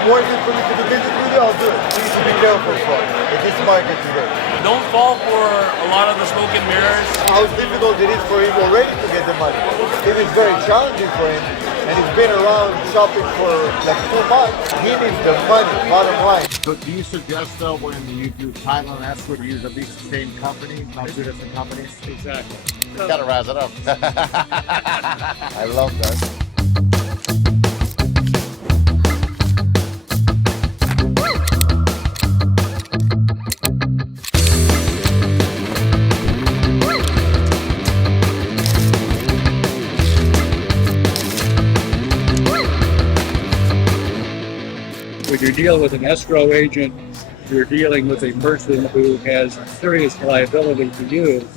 it's worth it for me to do business with you, I'll do it. You need to be careful for in this market today. Don't fall for a lot of the smoke and mirrors. How difficult it is for him already to get the money. It is very challenging for him, and he's been around shopping for like 2 months. He needs the money, bottom line. So do you suggest though when you do title and escrow to use at least the same company, not 2 different companies? Exactly. Gotta razz it up. I love that. When you're dealing with an escrow agent, you're dealing with a person who has serious liability to you.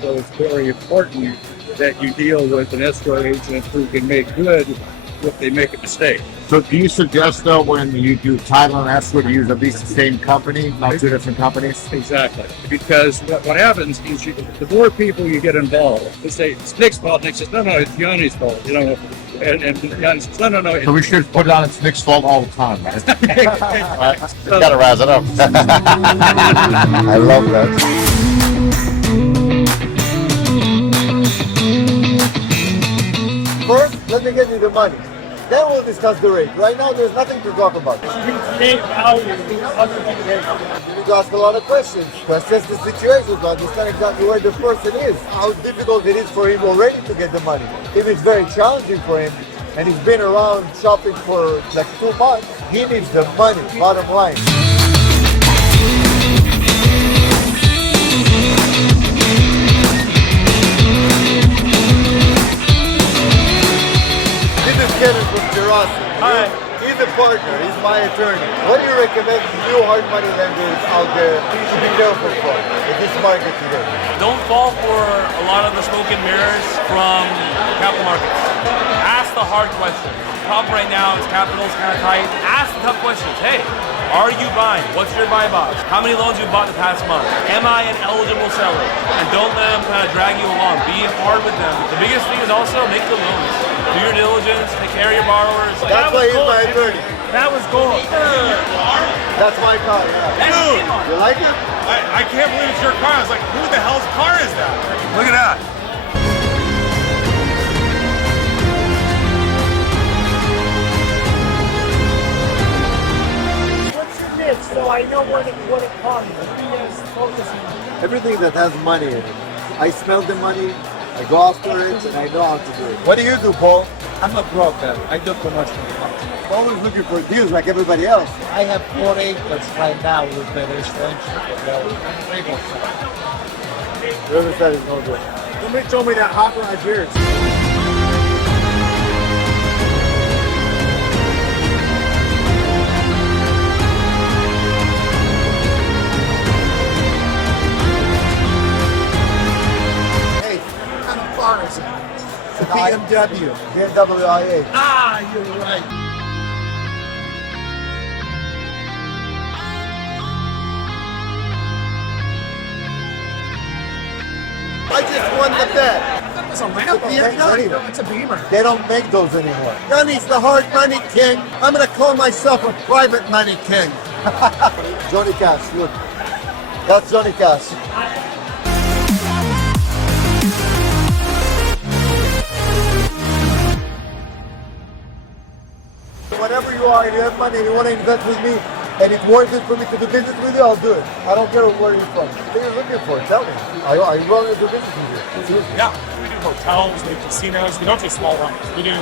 So it's very important that you deal with an escrow agent who can make good if they make a mistake. So do you suggest though when you do title and escrow to use at least the same company, not 2 different companies? Exactly. Because what happens is the more people you get involved, they say, it's Nick's fault. Nick says, no, it's Yanni's fault. You know, and Yanni says, no. So we should put it on it's Nick's fault all the time, right? Right? So, Gotta razz it up. I love that. First, let me get you the money. Then we'll discuss the rate. Right now, there's nothing to talk about. You need to ask a lot of questions. To assess the situation, to understand exactly where the person is. How difficult it is for him already to get the money. If it's very challenging for him, and he's been around shopping for like 2 months, he needs the money, bottom line. Kevin from Jurassic. Hi. He's a partner. He's my attorney. What do you recommend new hard money lenders out there to be careful for in this market today? Don't fall for a lot of the smoke and mirrors from capital markets. Ask the hard questions. The problem right now is capital's kind of tight. Ask the tough questions. Hey, are you buying? What's your buy box? How many loans you bought in the past month? Am I an eligible seller? And don't let them kind of drag you along. Be hard with them. The biggest thing is also make the loans. Do your diligence, take care of your borrowers. That's why he's my attorney. That was gold. That's my car, yeah. Dude, You like it? I can't believe it's your car. I was like, who the hell's car is that? Look at that. What's your niche so I know what it comes? What you guys focusing on? Everything that has money in it. I smell the money, I go after it, and I know how to do it. What do you do, Paul? I'm a broker. I do commercial. I'm always looking for deals like everybody else. I have 4 acres right now with the residential. Riverside is no good. Somebody told me that hot rod yours. Hey, What kind of car is it? it's The BMW. BMW i8. Ah, you're right. I just won the bet. It's a Lambo. It's a Beamer. They don't make those anymore. Johnny's the hard money king. I'm gonna call myself a private money king. Johnny Cash, look. That's Johnny Cash. Whenever you are and you have money and you want to invest with me and it's worth it for me to do business with you, I'll do it. I don't care where you're from. What are you looking for? Tell me. Are you willing to do business with you? Yeah, we do hotels, we do casinos. We don't do small runs. We do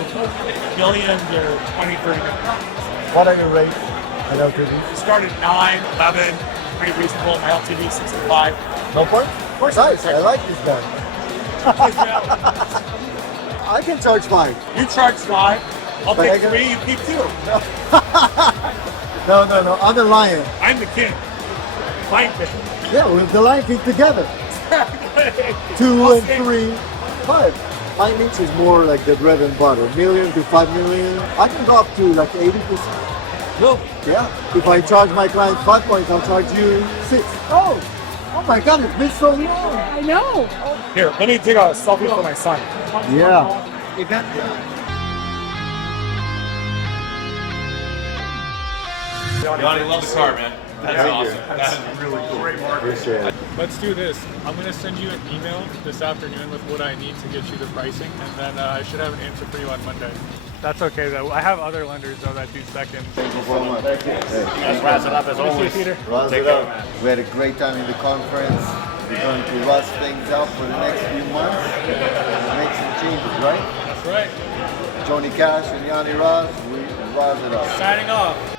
million to 20, 30 million. What are your rates at LTV? We started 9, 11, pretty reasonable. My LTV 65. No point? Of course, Nice. I like this guy. I can charge 5. You charge 5. I'll But I take can- 3. You keep 2. No. I'm the lion. I'm the king. Lion king. Yeah, we're the lion king together. 2 and 3, 5. My niche is more like the bread and butter. million to 5 million. I can go up to like 80%. No. Yeah. If I charge my client 5 points, I'll charge you 6. Oh my God, it's been so long. I know. Here, let me take a selfie for my son. Yeah. Yanni, love the car, man. That's awesome. That's really cool. Great market. Appreciate it. Let's do this. I'm going to send you an email this afternoon with what I need to get you the pricing, and then I should have an answer for you on Monday. That's okay, though. I have other lenders, though, that do seconds. Thank you so much. Thank you. Let's razz it up as always. Peter. Razz it up. We had a great time in the conference. We're going to razz things up for the next few months and make some changes, right? That's right. Tony Cash and Yanni Raz, we razz it up. Signing off.